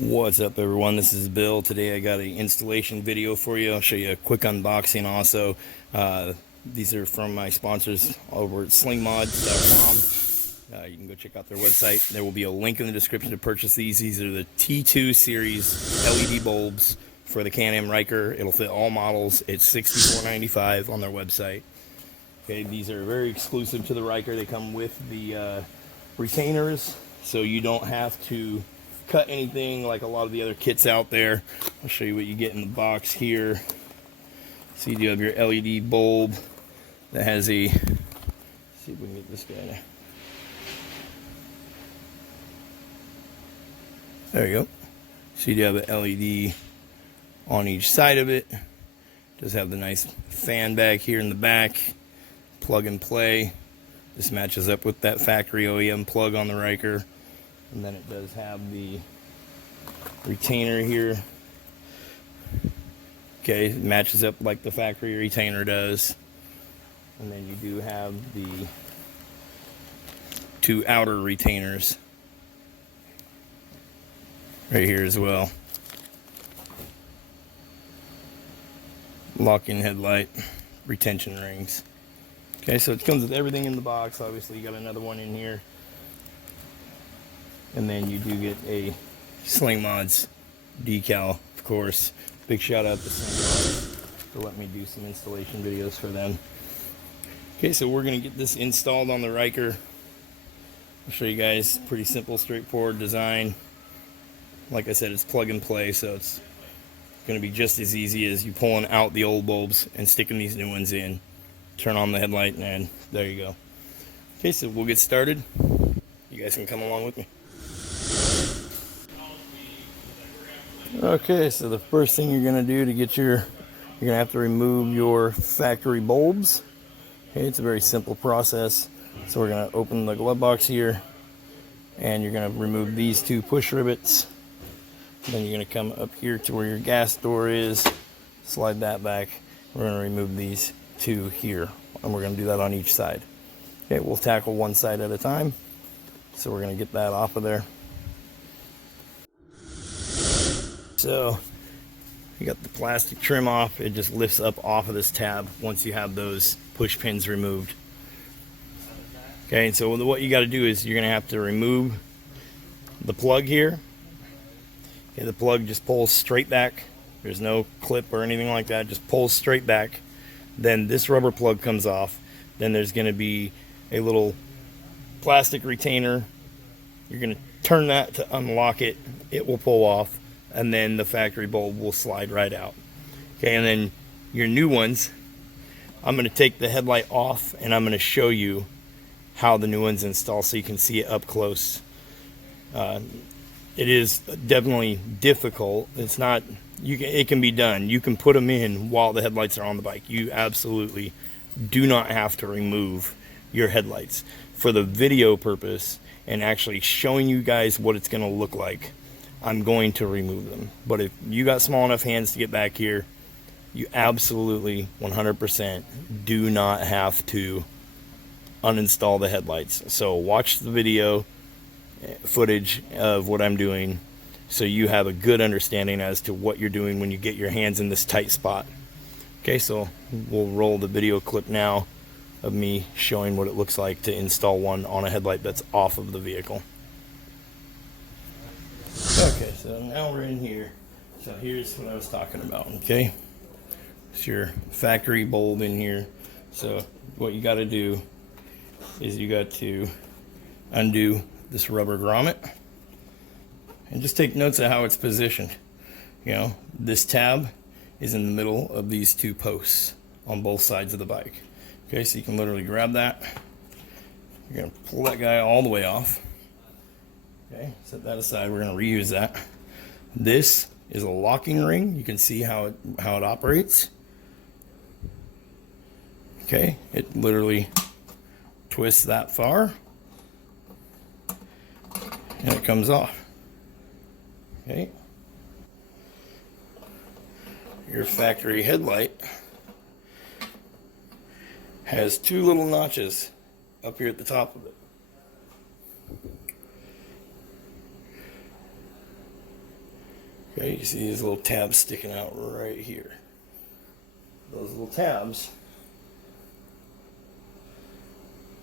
What's up, everyone? This is Bill. Today I got an installation video for you. I'll show you a quick unboxing also. These are from my sponsors over at slingmods.com. You can go check out their website. There will be a link in the description to purchase these. These are the T2 series LED bulbs for the Can-Am Ryker. It'll fit all models. It's $64.95 on their website. Okay, these are very exclusive to the Ryker. They come with the retainers, so you don't have to cut anything like a lot of the other kits out there. I'll show you what you get in the box here. So you do have your LED bulb that has a, let's see if we can get this guy. There you go. So you do have an LED on each side of it. Does have the nice fan back here in the back. Plug and play. This matches up with that factory OEM plug on the Ryker. And then it does have the retainer here. Okay, it matches up like the factory retainer does. And then you do have the two outer retainers right here as well. Lock-in headlight, retention rings. Okay, so it comes with everything in the box. Obviously, you got another one in here. And then you do get a SLINGMODS decal, of course. Big shout out to SLINGMODS for letting me do some installation videos for them. Okay, so we're going to get this installed on the Ryker. I'll show you guys. Pretty simple, straightforward design. Like I said, it's plug and play, so it's going to be just as easy as you pulling out the old bulbs and sticking these new ones in. Turn on the headlight, and there you go. Okay, so we'll get started. You guys can come along with me. Okay, so the first thing you're going to do to get you're going to have to remove your factory bulbs. Okay, it's a very simple process. So we're going to open the glove box here, and you're going to remove these two push rivets. Then you're going to come up here to where your gas door is, slide that back. We're going to remove these two here, and we're going to do that on each side. Okay, we'll tackle one side at a time. So we're going to get that off of there. So you got the plastic trim off. It just lifts up off of this tab once you have those push pins removed. Okay, and so what you got to do is you're going to have to remove the plug here. Okay, the plug just pulls straight back. There's no clip or anything like that. Just pulls straight back. Then this rubber plug comes off. Then there's going to be a little plastic retainer. You're going to turn that to unlock it. It will pull off. And then the factory bulb will slide right out. Okay, and then your new ones, I'm going to take the headlight off and I'm going to show you how the new ones install so you can see it up close. It is definitely difficult. It's not, it can be done. You can put them in while the headlights are on the bike. You absolutely do not have to remove your headlights. For the video purpose and actually showing you guys what it's going to look like, I'm going to remove them. But if you got small enough hands to get back here, you absolutely 100% do not have to uninstall the headlights. So watch the video footage of what I'm doing so you have a good understanding as to what you're doing when you get your hands in this tight spot. Okay, so we'll roll the video clip now of me showing what it looks like to install one on a headlight that's off of the vehicle. Okay, so now we're in here. So here's what I was talking about, okay? It's your factory bulb in here. So what you got to do is you got to undo this rubber grommet and just take notes of how it's positioned. You know, this tab is in the middle of these two posts on both sides of the bike. Okay, so you can literally grab that. You're going to pull that guy all the way off. Okay, set that aside. We're going to reuse that. This is a locking ring. You can see how it operates. Okay, it literally twists that far, and it comes off. Okay, your factory headlight has two little notches up here at the top of it. Okay, you see these little tabs sticking out right here. Those little tabs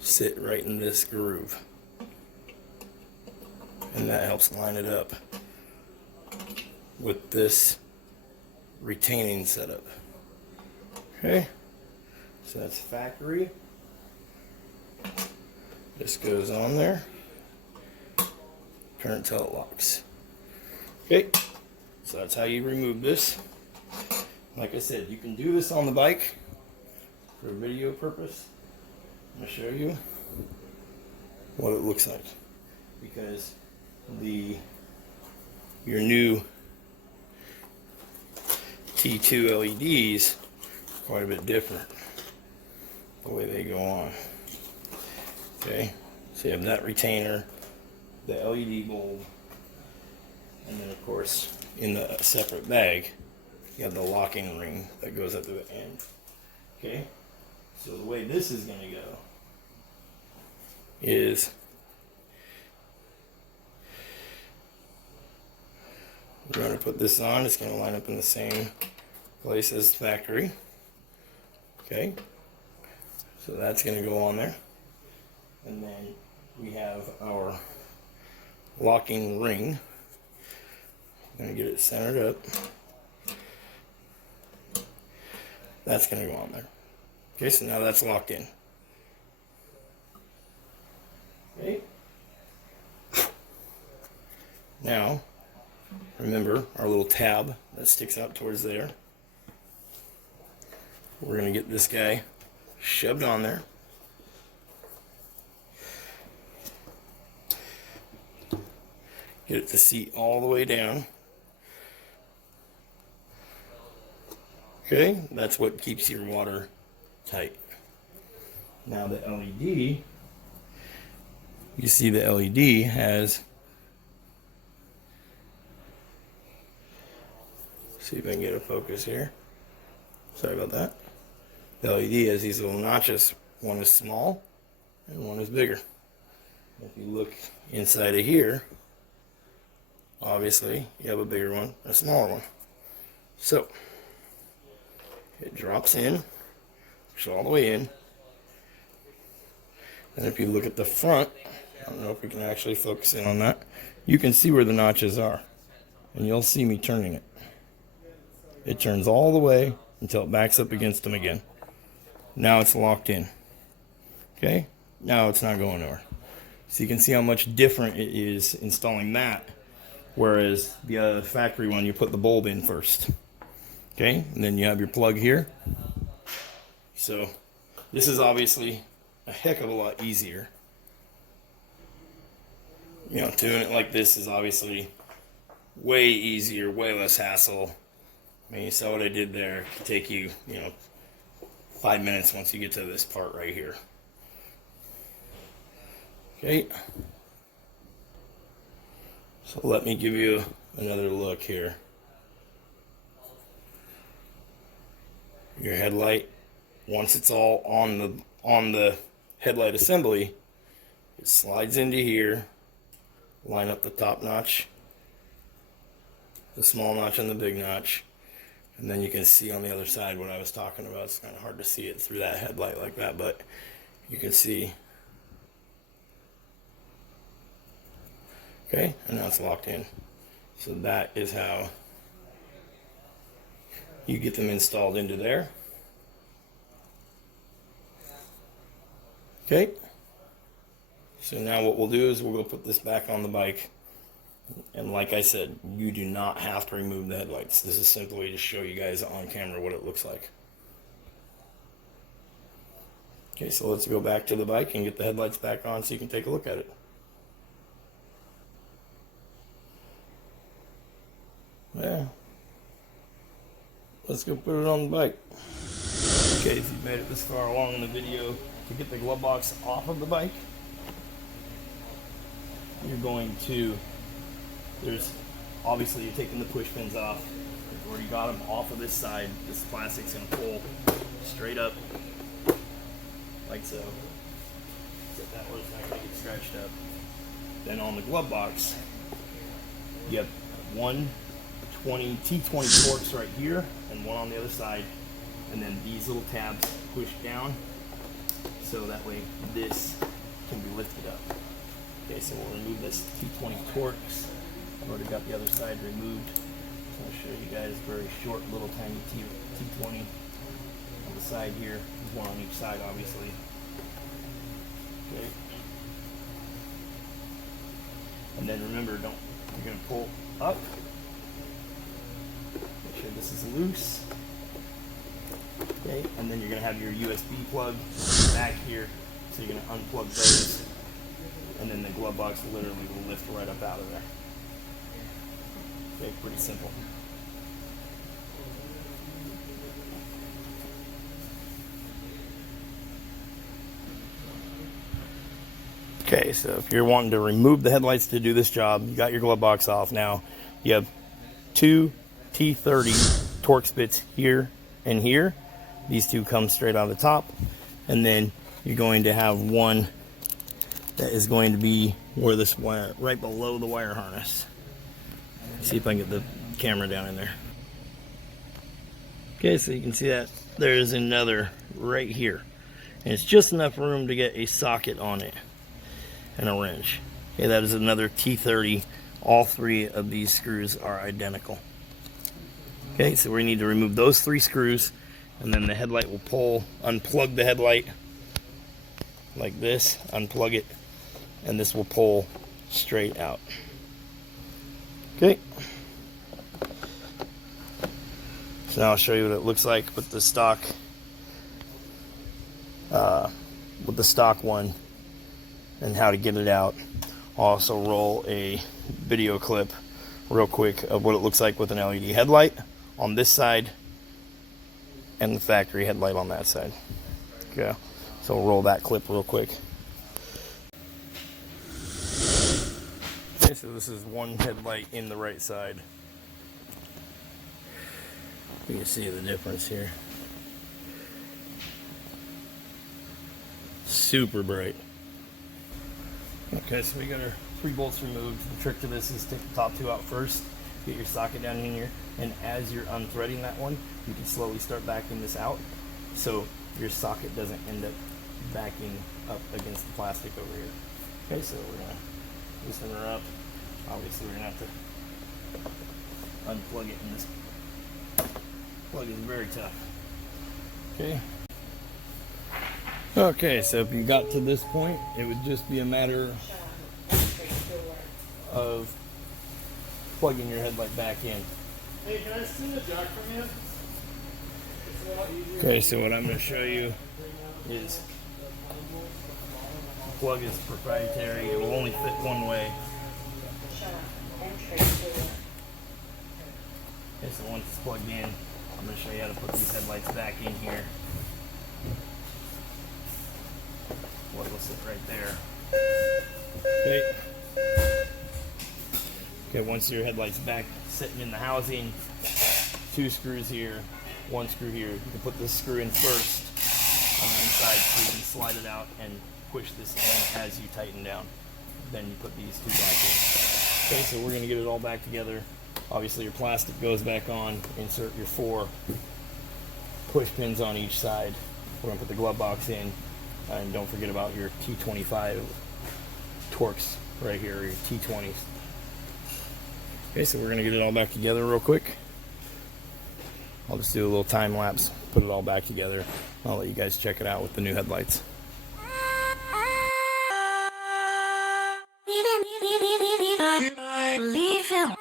sit right in this groove, and that helps line it up with this retaining setup. Okay, so that's factory. This goes on there, turn it till it locks. Okay, so that's how you remove this. Like I said, you can do this on the bike for video purpose. I'm going to show you what it looks like, because your new T2 LEDs are quite a bit different the way they go on. Okay, so you have that retainer, the LED bulb, and then of course in the separate bag you have the locking ring that goes up to the end. Okay, so the way this is going to go is we're going to put this on. It's going to line up in the same place as factory. Okay, so that's going to go on there, and then we have our locking ring. I'm going to get it centered up. That's going to go on there. Okay, so now that's locked in. Okay. Now, remember our little tab that sticks out towards there. We're going to get this guy shoved on there. Get it to seat all the way down. Okay, that's what keeps your water tight. Now the LED, you see the LED has, see if I can get a focus here. Sorry about that. The LED has these little notches. One is small and one is bigger. If you look inside of here, obviously you have a bigger one, a smaller one. So it drops in, push all the way in. And if you look at the front, I don't know if we can actually focus in on that, you can see where the notches are. And you'll see me turning it. It turns all the way until it backs up against them again. Now it's locked in. Okay? Now it's not going nowhere. So you can see how much different it is installing that, whereas the factory one, you put the bulb in first. Okay, and then you have your plug here. So this is obviously a heck of a lot easier. You know, doing it like this is obviously way easier, way less hassle. I mean, you saw what I did there. It could take you, 5 minutes once you get to this part right here. Okay. So let me give you another look here. Your headlight, once it's all on the headlight assembly, it slides into here, line up the top notch, the small notch and the big notch, and then you can see on the other side what I was talking about. It's kind of hard to see it through that headlight like that, but you can see. Okay, and now it's locked in. So that is how you get them installed into there. Okay, so now what we'll do is we'll go put this back on the bike. And like I said, you do not have to remove the headlights. This is simply to show you guys on camera what it looks like. Okay, so let's go back to the bike and get the headlights back on so you can take a look at it. Yeah. Let's go put it on the bike. Okay, if you've made it this far along in the video, to get the glove box off of the bike, you're going to, obviously you're taking the push pins off. You've already got them off of this side. This plastic's going to pull straight up, like so. Except that way it's not going to get scratched up. Then on the glove box, you have one T20 Torx right here and one on the other side, and then these little tabs push down so that way this can be lifted up. Okay, so we'll remove this T20 Torx. I've already got the other side removed. So I'll show you guys very short little tiny T20 on the side here. There's one on each side obviously. Okay. And then remember, you're going to pull up. Make sure this is loose. Okay, and then you're going to have your USB plug back here. So you're going to unplug those. And then the glove box literally will lift right up out of there. Okay, pretty simple. Okay, so if you're wanting to remove the headlights to do this job, you got your glove box off now. You have two T30 Torx bits here and here. These two come straight on the top. And then you're going to have one that is going to be where this wire, right below the wire harness. See if I can get the camera down in there. Okay, so you can see that there's another right here. And it's just enough room to get a socket on it and a wrench. Okay, that is another T30. All three of these screws are identical. Okay, so we need to remove those three screws, and then the headlight will pull, unplug the headlight like this, unplug it, and this will pull straight out. Okay. So now I'll show you what it looks like with the stock one and how to get it out. I'll also roll a video clip real quick of what it looks like with an LED headlight on this side and the factory headlight on that side. Okay, so we'll roll that clip real quick. Okay, so this is one headlight in the right side. You can see the difference here. Super bright. Okay, so we got our 3 bolts removed. The trick to this is take the top 2 out first, get your socket down in here, and as you're unthreading that one, you can slowly start backing this out so your socket doesn't end up backing up against the plastic over here. Okay, so we're going to loosen her up. Obviously we're going to have to unplug it, and this plug is very tough. Okay. Okay, so if you got to this point, it would just be a matter of plugging your headlight back in. Hey, can I steal the jack from you? It's a lot easier. Okay, so what I'm going to show you is the plug is proprietary. It will only fit one way. Okay, so once it's plugged in, I'm going to show you how to put these headlights back in here. What will sit right there. Okay. Okay, once your headlight's back sitting in the housing, 2 screws here, 1 screw here. You can put this screw in first on the inside so you can slide it out and push this in as you tighten down. Then you put these 2 back in. Okay, so we're going to get it all back together. Obviously your plastic goes back on. Insert your 4 push pins on each side. We're going to put the glove box in. And don't forget about your T25 Torx right here, or your T20s. Okay, so we're going to get it all back together real quick. I'll just do a little time lapse, put it all back together. I'll let you guys check it out with the new headlights. Leave him. Leave him.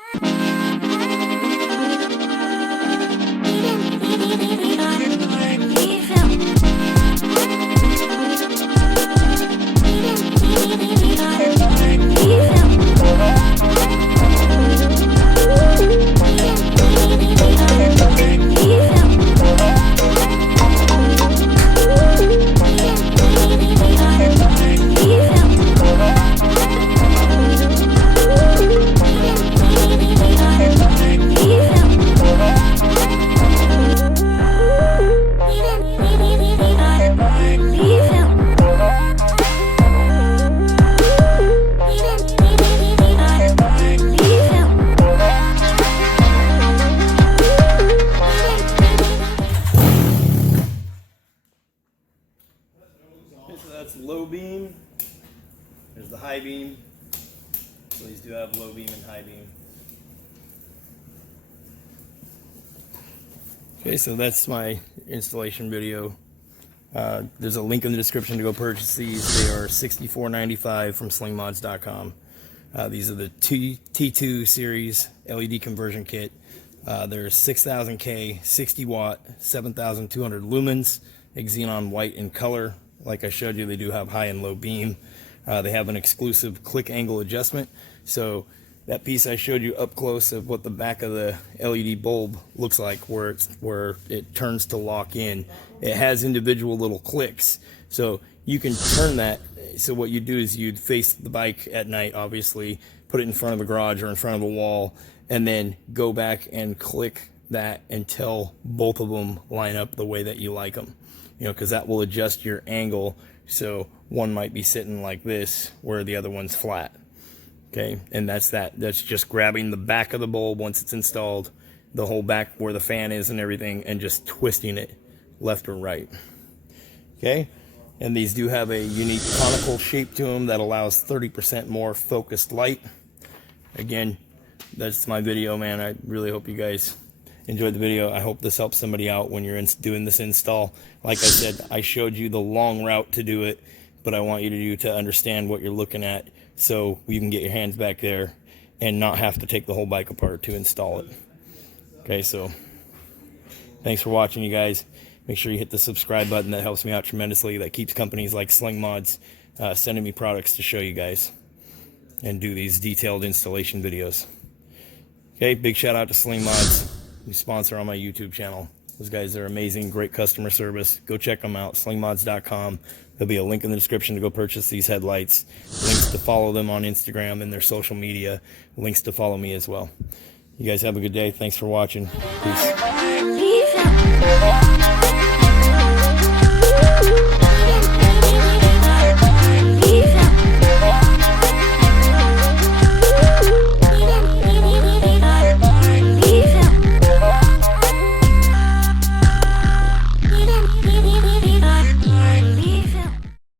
beam. There's the high beam. So these do have low beam and high beam. Okay, so that's my installation video. There's a link in the description to go purchase these. They are $64.95 from slingmods.com. These are the T2 series LED conversion kit. They're 6000K, 60 watt, 7200 lumens, xenon white in color. Like I showed you, they do have high and low beam. They have an exclusive click angle adjustment. So that piece I showed you up close of what the back of the LED bulb looks like, where it turns to lock in, it has individual little clicks. So you can turn that. So what you do is you'd face the bike at night, obviously, put it in front of the garage or in front of the wall, and then go back and click that until both of them line up the way that you like them. You know, because that will adjust your angle. So one might be sitting like this where the other one's flat. Okay, and that's just grabbing the back of the bulb once it's installed, the whole back where the fan is and everything, and just twisting it left or right. Okay, and these do have a unique conical shape to them that allows 30% more focused light. Again, that's my video, man. I really hope you guys enjoyed the video. I hope this helps somebody out when you're doing this install. Like I said, I showed you the long route to do it, but I want you to understand what you're looking at, so you can get your hands back there and not have to take the whole bike apart to install it. Okay, so thanks for watching, you guys. Make sure you hit the subscribe button. That helps me out tremendously. That keeps companies like SLINGMODS sending me products to show you guys and do these detailed installation videos. Okay, big shout out to SLINGMODS, who sponsor on my YouTube channel. Those guys are amazing, great customer service. Go check them out, slingmods.com. There'll be a link in the description to go purchase these headlights, links to follow them on Instagram and their social media, links to follow me as well. You guys have a good day. Thanks for watching. Peace.